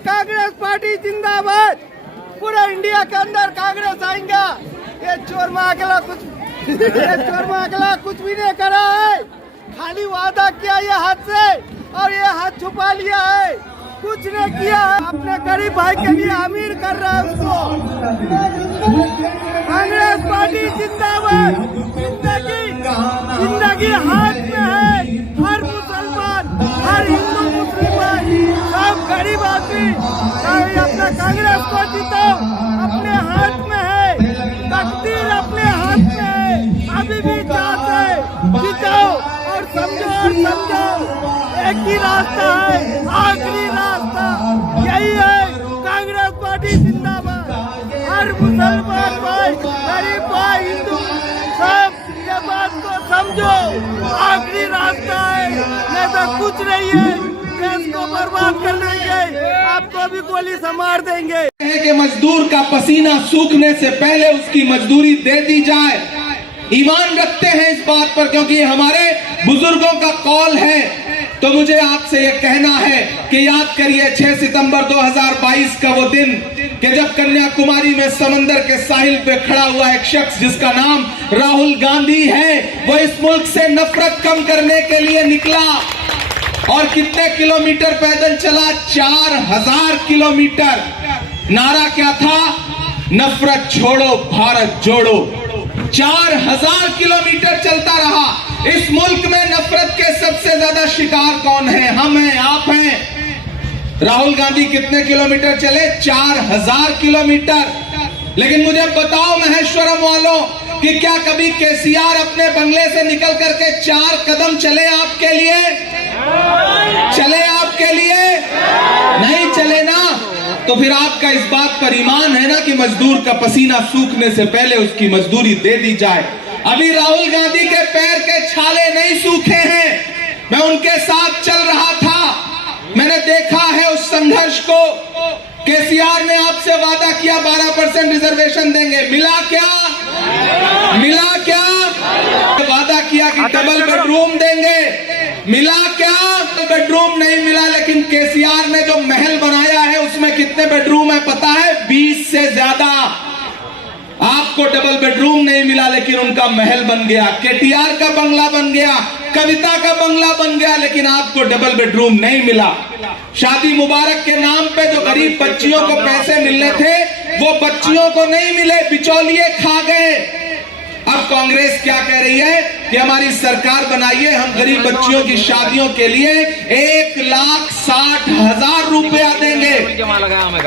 Congress party जिंदाबाद। पूरे India के अंदर कांग्रेस आएगा। ये चोर मागला कुछ भी नहीं करा है, खाली वादा किया ये हाथ से और ये हाथ छुपा लिया है, कुछ नहीं किया है। अपने गरीब भाई के लिए अमीर कर रहा है उसको। कांग्रेस पार्टी जिंदाबाद। जिंदगी हाथ में है। हर मुसलमान, हर हिंदू मुस्लिम सब गरीब आदमी अपना कांग्रेस को जिताओ, अपने हाथ में है, तकदीर अपने हाथ में है। अभी भी चाहते जिताओ और समझो एक ही रास्ता है, आखिरी रास्ता यही है। कांग्रेस पार्टी जिंदाबाद। हर मुसलमान भाई, गरीब भाई, हिंदू सब ये बात को समझो, आखिरी रास्ता है, नहीं तो कुछ नहीं है। देश को बर्बाद कर देंगे, आपको भी गोली से मार देंगे। कि मजदूर का पसीना सूखने से पहले उसकी मजदूरी दे दी जाए। ईमान रखते हैं इस बात पर, क्योंकि हमारे बुजुर्गों का कॉल है। तो मुझे आपसे ये कहना है कि याद करिए 6 सितंबर 2022 का वो दिन कि जब कन्याकुमारी में समंदर के साहिल पे खड़ा हुआ एक शख्स जिसका नाम राहुल गांधी है, वो इस मुल्क से नफरत कम करने के लिए निकला और कितने किलोमीटर पैदल चला? 4000 किलोमीटर। नारा क्या था? नफरत छोड़ो, भारत जोड़ो। 4000 किलोमीटर चलता रहा। इस मुल्क में नफरत के सबसे ज्यादा शिकार कौन है? हम हैं, आप हैं। राहुल गांधी कितने किलोमीटर चले? 4000 किलोमीटर। लेकिन मुझे बताओ महेश्वरम वालों कि क्या कभी केसीआर अपने बंगले से निकल करके 4 कदम चले आपके लिए? चले आपके लिए? नहीं चले ना। तो फिर आपका इस बात पर ईमान है ना कि मजदूर का पसीना सूखने से पहले उसकी मजदूरी दे दी जाए। अभी राहुल गांधी के पैर के छाले नहीं सूखे हैं। मैं उनके साथ चल रहा था, मैंने देखा है उस संघर्ष को। केसीआर ने आपसे वादा किया 12% रिजर्वेशन देंगे, मिला क्या? मिला क्या? वादा किया कि डबल बेडरूम देंगे, मिला क्या? बेडरूम नहीं मिला। लेकिन केसीआर ने जो महल बनाया है उसमें कितने बेडरूम है पता है? 20 से ज्यादा। आपको डबल बेडरूम नहीं मिला, लेकिन उनका महल बन गया। केटीआर का बंगला बन गया, कविता का बंगला बन गया, लेकिन आपको डबल बेडरूम नहीं मिला। शादी मुबारक के नाम पे जो गरीब बच्चियों को पैसे मिलने थे वो बच्चियों को नहीं मिले, बिचौलिए खा गए। अब कांग्रेस क्या कह रही है कि हमारी सरकार बनाइए, हम गरीब बच्चियों की शादियों के लिए 1,60,000 रुपया देंगे।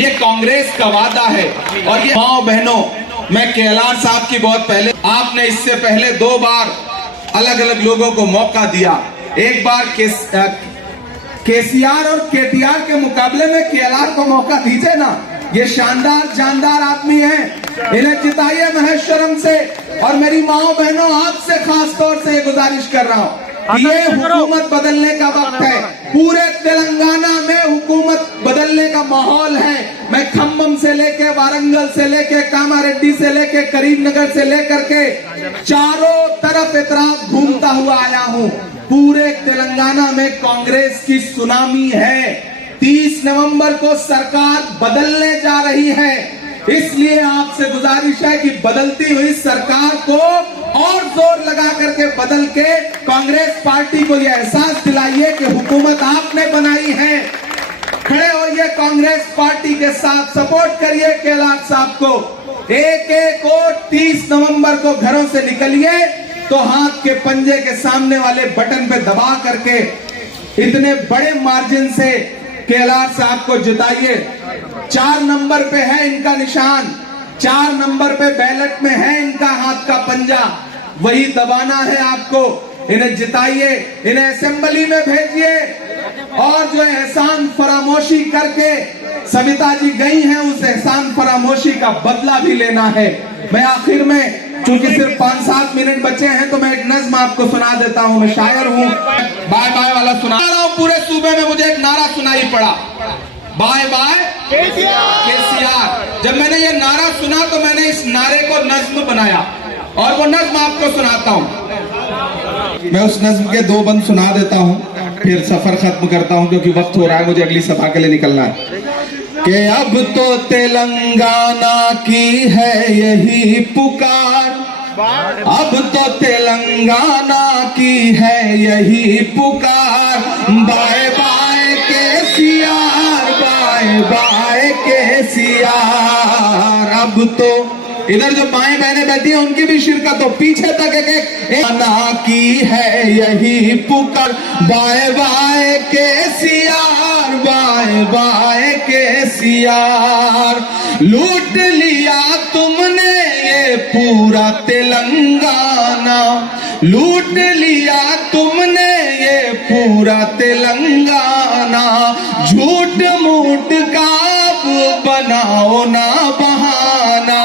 ये कांग्रेस का वादा है। और ये माओ बहनों, मैं केलार साहब की बहुत पहले, आपने इससे पहले 2 बार अलग अलग लोगों को मौका दिया। एक बार केसीआर और केटीआर के मुकाबले में केलार को मौका दीजिए ना। ये शानदार जानदार आदमी हैं, इन्हें जिताइए महेश्वरम से। और मेरी माओ बहनों, आपसे खास तौर से गुजारिश कर रहा हूँ, ये हुकूमत बदलने का वक्त है। पूरे तेलंगाना में हुकूमत बदलने का माहौल है। मैं खम्बम से लेके, वारंगल से लेके, कामारेड्डी से लेके, करीमनगर से लेकर के चारों तरफ इतराफ घूमता हुआ आया हूँ। पूरे तेलंगाना में कांग्रेस की सुनामी है। 30 नवंबर को सरकार बदलने जा रही है, इसलिए आपसे गुजारिश है कि बदलती हुई सरकार को और जोर लगा करके बदल के कांग्रेस पार्टी को यह एहसास दिलाइए कि हुकूमत आपने बनाई है। खड़े होइए कांग्रेस पार्टी के साथ, सपोर्ट करिए कैलाश साहब को। एक वोट 30 नवंबर को घरों से निकलिए तो हाथ के पंजे के सामने वाले बटन पे दबा करके इतने बड़े मार्जिन से कैलाश साहब को जिताइए। 4 नंबर पे है इनका निशान, 4 नंबर पे बैलेट में है इनका हाथ का पंजा, वही दबाना है आपको। इन्हें जिताइए, इन्हें असेंबली में भेजिए। और जो एहसान फरामोशी करके सविता जी गई हैं, उस एहसान फरामोशी का बदला भी लेना है। मैं आखिर में, चूंकि सिर्फ 5-7 मिनट बचे हैं, तो मैं एक नज्म आपको सुना देता हूं। मैं शायर हूं, बाय बाय वाला सुना रहा हूं। पूरे सूबे में मुझे एक नारा सुनाई पड़ा, बाय बाय केसीआर। जब मैंने ये नारा सुना तो मैंने इस नारे को नज्म बनाया और वो नज्म आपको सुनाता हूं। मैं उस नज्म के 2 बंद सुना देता हूं, फिर सफर खत्म करता हूं, क्योंकि वक्त हो रहा है, मुझे अगली सभा के लिए निकलना है। कि अब तो तेलंगाना की है यही पुकार, अब तो तेलंगाना की है यही पुकार। Bye bye KCR, bye bye KCR. अब तो इधर जो माएं बहनें बैठी हैं उनकी भी शिरकत हो, पीछे तक एक ना की है यही पुकार। Bye bye KCR, bye bye KCR. लूट लिया तुमने ये पूरा तेलंगाना, लूट लिया तुमने ये पूरा तेलंगाना। झूठ मूठ का बनाओ ना बहाना,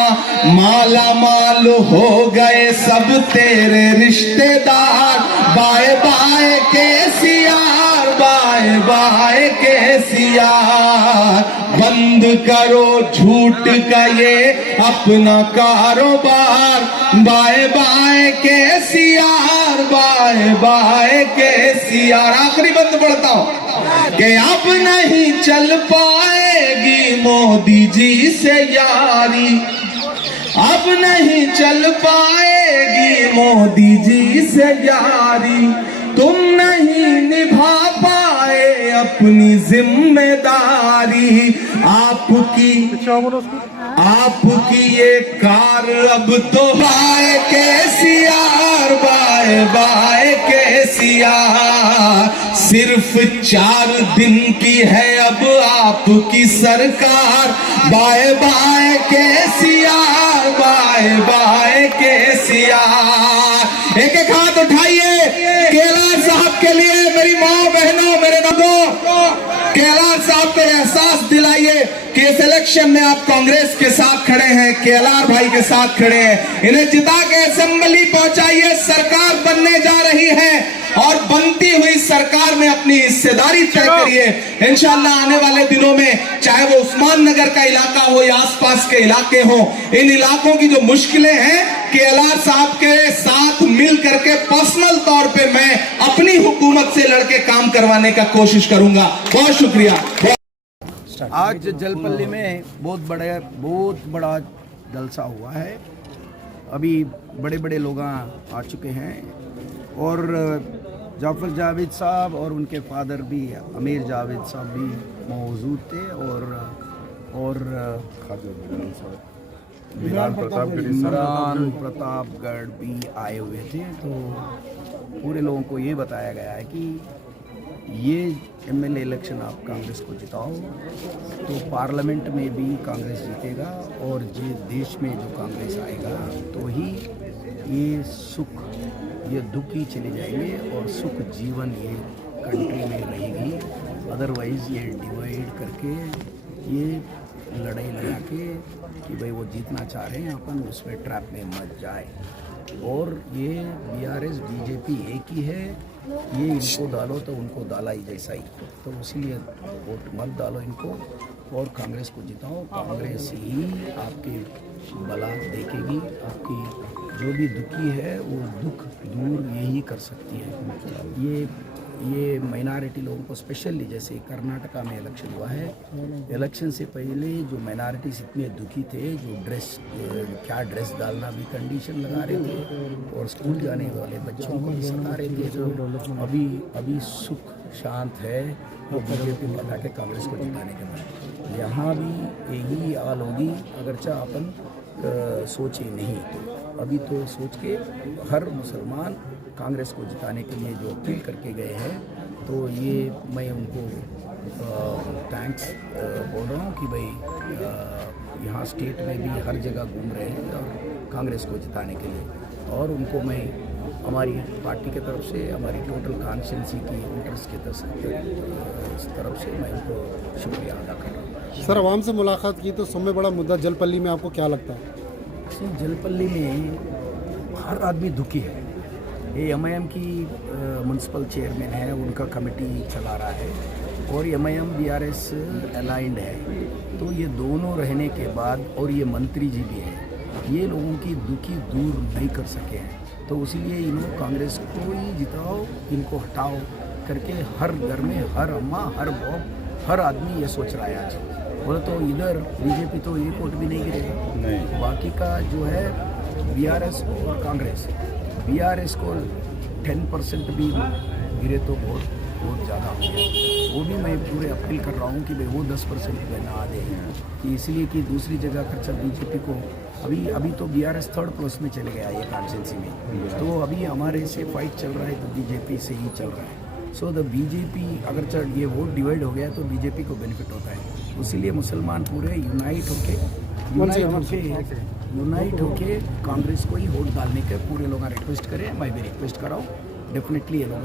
माला माल हो गए सब तेरे रिश्तेदार। Bye bye KCR, bye bye KCR. बंद करो झूठ का ये अपना कारोबार। Bye bye KCR, bye bye KCR. आखिरी बंद पढ़ता हूं कि अब नहीं चल पाएगी मोदी जी से यारी, अब नहीं चल पाएगी मोदी जी से यारी। तुम नहीं निभा पाए अपनी जिम्मेदारी। आपकी ये कार अब तो bye KCR, bye bye KCR. सिर्फ 4 दिन की है अब आपकी सरकार। Bye bye KCR, bye bye KCR. एक एक हाथ उठाइए केलार साहब के लिए, मेरी माँ बहनों, मेरे नौजवानों, केलार साहब को एहसास दिलाइए कि इस इलेक्शन में आप कांग्रेस के साथ खड़े हैं, केलार भाई के साथ खड़े हैं। इन्हें जिता के असेंबली पहुंचाइए। सरकार बनने जा रही है और बनती हुई सरकार में अपनी हिस्सेदारी तय करिए। इंशाल्लाह आने वाले दिनों में चाहे वो उस्मान नगर का इलाका हो या आसपास के इलाके हो, इन इलाकों की जो मुश्किलें हैं केलार साहब के साथ मिल करके पर्सनल तौर पे मैं अपनी हुकूमत से लड़के काम करवाने का कोशिश करूंगा। बहुत शुक्रिया। आज जलपल्ली में बहुत बड़ा जलसा हुआ है। अभी बड़े बड़े लोग आ चुके हैं और जाफर जावेद साहब और उनके फादर भी अमीर जावेद साहब भी मौजूद थे और इमरान प्रतापगढ़ भी आए हुए थे। तो पूरे लोगों को ये बताया गया है कि ये एमएलए इलेक्शन आप कांग्रेस को जिताओ तो पार्लियामेंट में भी कांग्रेस जीतेगा और ये देश में जो कांग्रेस आएगा तो ही ये सुख ये दुख ही चले जाएंगे और सुख जीवन ये कंट्री में रहेगी। अदरवाइज़ ये डिवाइड करके ये लड़ाई लगा के कि भाई वो जीतना चाह रहे हैं अपन उसमें ट्रैप में मत जाए। और ये बीआरएस बीजेपी एक ही है, ये इनको डालो तो उनको डाला ही जैसा ही, तो इसीलिए वोट मत डालो इनको और कांग्रेस को जिताओ। कांग्रेस ही आपके भला देखेगी, आपकी जो भी दुखी है वो दुख दूर यही कर सकती है। ये माइनॉरिटी लोगों को स्पेशली जैसे कर्नाटका में इलेक्शन हुआ है, इलेक्शन से पहले जो माइनॉरिटीज इतने दुखी थे, जो क्या ड्रेस डालना भी कंडीशन लगा रहे थे और स्कूल जाने वाले बच्चों को भी सता रहे थे, जो अभी सुख शांत है वो बीजेपी बता के कांग्रेस को जिताने के बाद यहाँ भी यही हाल होगी। अगरचा अपन सोचे नहीं तो अभी तो सोच के हर मुसलमान कांग्रेस को जिताने के लिए जो अपील करके गए हैं, तो ये मैं उनको थैंक्स बोल रहा हूँ कि भाई यहाँ स्टेट में भी हर जगह घूम रहे हैं और कांग्रेस को जिताने के लिए। और उनको मैं हमारी पार्टी की तरफ से, हमारी टोटल कॉन्स्टिट्यूंसी की इंटरेस्ट की तरफ से मैं उनको शुक्रिया अदा कर रहा हूँ। सर, आवाम से मुलाकात की तो सबसे बड़ा मुद्दा जलपल्ली में आपको क्या लगता है? जलपल्ली में हर आदमी दुखी है। ये एमआईएम की म्यूनसिपल चेयरमैन है, उनका कमेटी चला रहा है और एमआईएम बीआरएस अलाइंड है, तो ये दोनों रहने के बाद और ये मंत्री जी भी हैं, ये लोगों की दुखी दूर नहीं कर सके हैं। तो इसीलिए इन्होंने कांग्रेस को ही जिताओ, इनको हटाओ करके हर घर में हर अम्मा हर बाप हर आदमी ये सोच रहा है आज। बोले तो इधर बीजेपी तो एक वोट भी नहीं गिरेगा, नहीं। बाकी का जो है बीआरएस और कांग्रेस, बीआरएस को 10% भी गिरे तो बहुत ज़्यादा हो गया। वो भी मैं पूरे अपील कर रहा हूँ कि भाई वो 10% पे ना आ दे, कि इसलिए कि दूसरी जगह खर्चा बीजेपी को अभी तो बीआरएस 3rd प्लेस में चले गया ये कॉन्स्टिट्यूंसी में, तो अभी हमारे से फाइट चल रहा है तो बीजेपी से ही चल रहा है। सो द बीजेपी अगर ये वोट डिवाइड हो गया तो बीजेपी को बेनिफिट होता है, इसीलिए मुसलमान पूरे यूनाइट होके कांग्रेस को ही वोट डालने के पूरे लोग रिक्वेस्ट करें। मैं भी रिक्वेस्ट कराऊँ, डेफिनेटली ये लोग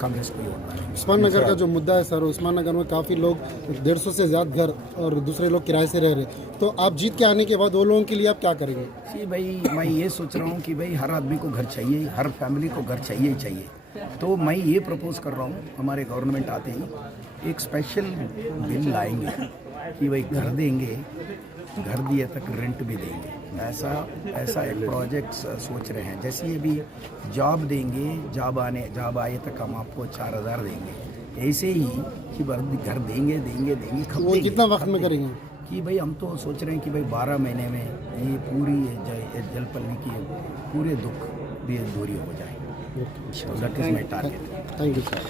कांग्रेस को ही वोट डालेंगे। उस्मान नगर का जो मुद्दा है सर, उस्मान नगर में काफ़ी लोग 150 से ज़्यादा घर और दूसरे लोग किराए से रह रहे, तो आप जीत के आने के बाद वो लोगों के लिए आप क्या करेंगे? जी भाई, मैं ये सोच रहा हूँ कि भाई हर आदमी को घर चाहिए, हर फैमिली को घर चाहिए ही चाहिए। तो मैं ये प्रपोज कर रहा हूँ हमारे गवर्नमेंट आते ही एक स्पेशल बिल लाएंगे कि भाई घर देंगे, घर दिए तक रेंट भी देंगे, ऐसा एक प्रोजेक्ट सोच रहे हैं। जैसे ये भी जॉब देंगे, जॉब आए तक हम आपको 4000 देंगे, ऐसे ही कि घर देंगे वो कितना वक्त में करेंगे? कि भाई हम तो सोच रहे हैं कि भाई 12 महीने में ये पूरी जलपल्ली की पूरे दुख भी दूरी हो जाए। That is my target. Thank you sir.